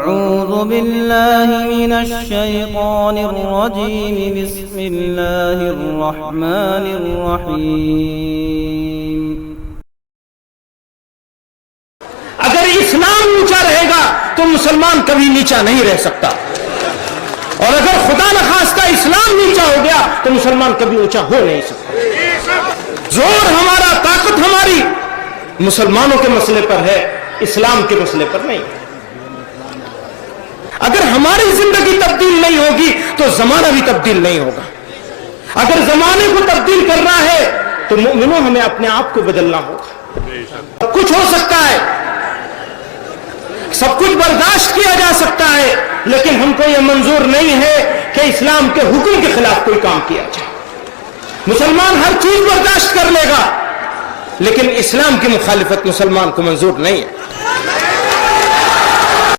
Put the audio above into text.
أعوذ بالله من الشيطان الرجيم بسم الله الرحمن الرحيم اگر اسلام اونچا رہے گا تو مسلمان کبھی نیچا نہیں رہ سکتا، اور اگر خدا نخواستہ اسلام نیچا ہو گیا تو مسلمان کبھی اونچا ہو نہیں سکتا۔ زور ہمارا، طاقت ہماری مسلمانوں کے مسئلے پر ہے، اسلام کے مسئلے پر نہیں۔ اگر ہماری زندگی تبدیل نہیں ہوگی تو زمانہ بھی تبدیل نہیں ہوگا۔ اگر زمانے کو تبدیل کرنا ہے تو مومنوں ہمیں اپنے آپ کو بدلنا ہوگا۔ کچھ ہو سکتا ہے، سب کچھ برداشت کیا جا سکتا ہے، لیکن ہم کو یہ منظور نہیں ہے کہ اسلام کے حکم کے خلاف کوئی کام کیا جائے۔ مسلمان ہر چیز برداشت کر لے گا، لیکن اسلام کی مخالفت مسلمان کو منظور نہیں ہے۔